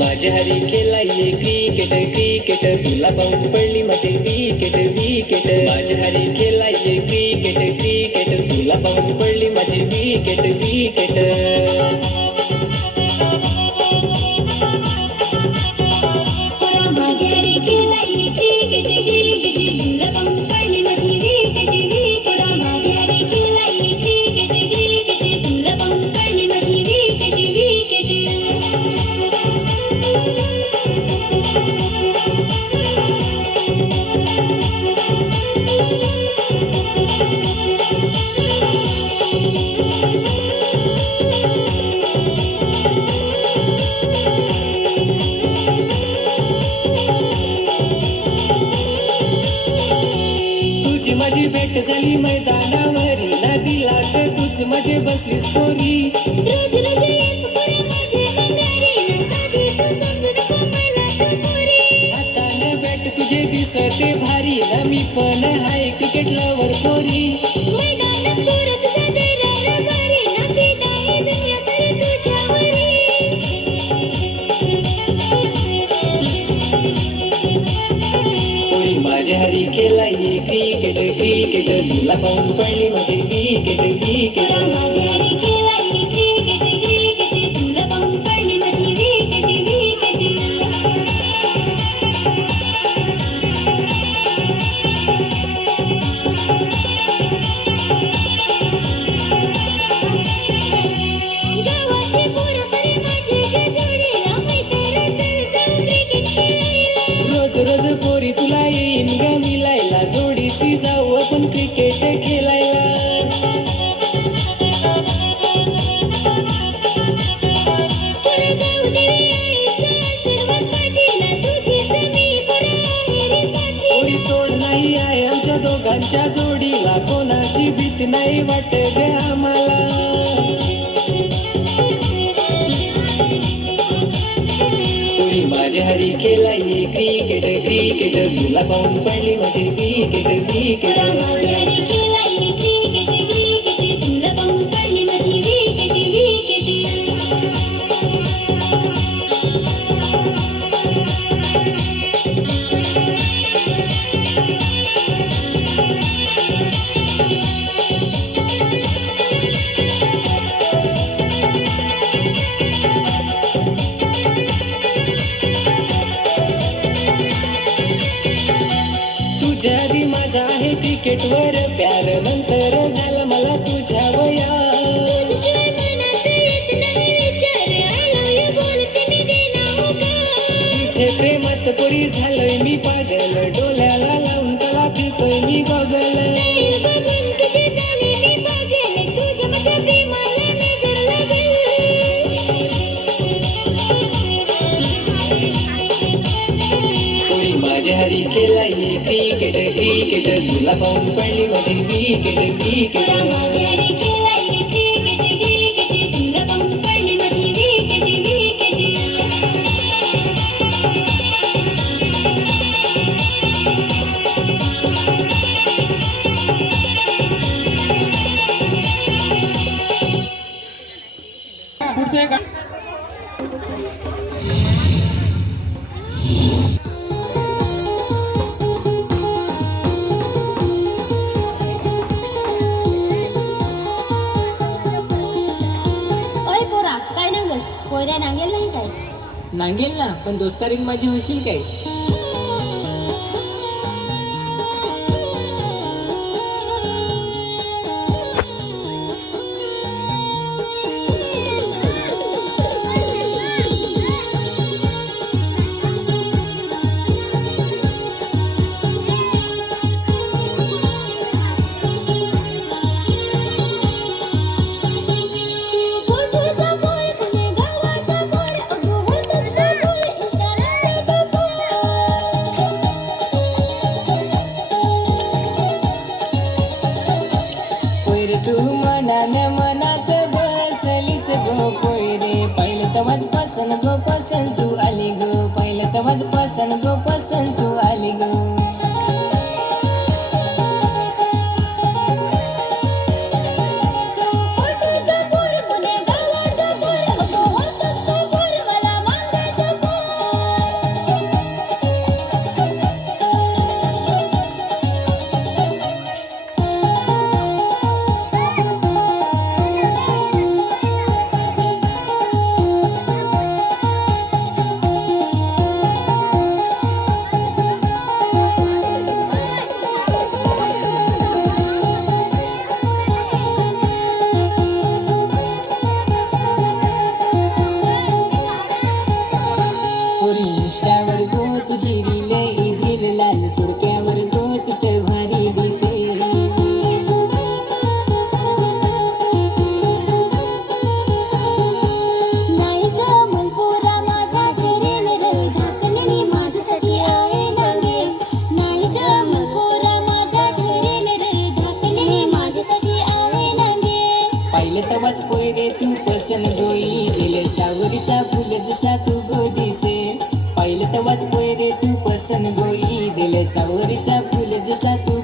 माझ्या Hari खेळाये cricket cricket तुला पाहून पडली माझे विकेट विकेट माझ्या हरी खेळाये क्रिकेट क्रिकेट तुला पाहून पडली माझे विकेट विकेट माझी भेट झाली मैदानावरी नदीला तर तूच माझे बसलीस पोरी रोज रोज येस पोरी माझे मंगारी साधी तू समजू नको मला तू पोरी हाताने बॅट तुझे दिसते भारी ना मी पण हाय क्रिकेट लवर पोरी मैदानात पोरं तुझ्या दैराला भारी ना फिदाई दुनिया सारी तुझ्यावरी पोरी माझ्या हरी खेळाये क्रिकेट क्रिकेट तुला पाहून पडली माझी विकेट विकेट माझ्या हरी खेळाये क्रिकेट क्रिकेट तुला पाहून पडली माझी विकेट विकेट गावाची पोरं सारी माझी जोडीला मैदानात चल चल क्रिकेट खेळायला रोज रोज पोरी तुला येईन ग मिलायला जोडीशी जाऊ आपण क्रिकेट खेळायला पुरगाव देवी आईचा आशीर्वाद पाठीला तुझीच मी पुराहेरी साथी पोरी तोड नाही आहे आमच्या दोघांच्या जोडीला कोणाची भीती नाही वाटत ग आम्हाला पोरी माझ्या हरी खेळाये क्रिकेट क्रिकेट तुला पाहून पडली माझी विकेट विकेट माझ्या हरी खेळाये क्रिकेट क्रिकेट तुला पाहून पडली माझी विकेट विकेट तुझ्या आधी माझा आहे क्रिकेटवर प्यार नंतर झाला मला तुझ्या वया तुझ्याशिवाय मनात येत नाही विचार I love you बोलते मी देना होकार तुझे प्रेमात पोरी झालोय मी पागल डोल्याला लावून त्याला फिरतोय मी गॉगल स्टाईल बघून तुझी झाले मी पागल तुझ्या माझ्या प्रेमाला नजर लागल पोरी माझ्या हरी खेळाये क्रिकेट क्रिकेट तुला पाहून पडली माझी विकेट विकेट माझ्या हरी खेळाये क्रिकेट क्रिकेट तुला पाहून पडली माझी विकेट विकेट ओय पोरा काय नांगस पोऱ्या नांगेल नाही काय नांगेल ना पण दोस्तारीन माझी होशील काय फोटोचा पोर कुणे गावाचा पोर अगो होतच ना पोर इशारा पोरी तू मनान मनात बसलीस गो पोरी पहिलं तवाच पसंत गो पसंत तू आली गो पहिलं तवाच पसंत गो पसंत तू आली गो फोटोचा पोर कुणे गावाचा पोर अगो होतच ना पोर मला मागायचा पोर तुझी रील ईदील लाल सुडक्यावर गोट तर भारी दिसे नाही जमल पोरा माझ्या घरेल रे धाकलेली माझ्यासाठी आहे नांगे नाही जमल पोरा माझ्या घरेल रे धाकलेली माझ्यासाठी आहे नांगे पाहिलं तवाच पोयरे तू पसन गोई दिले सावरीचा फुल जसा तू गो दिसे पाहिलं तवाच पोयरे तू पसन गोई दिले सावरीचा फुल जसा तू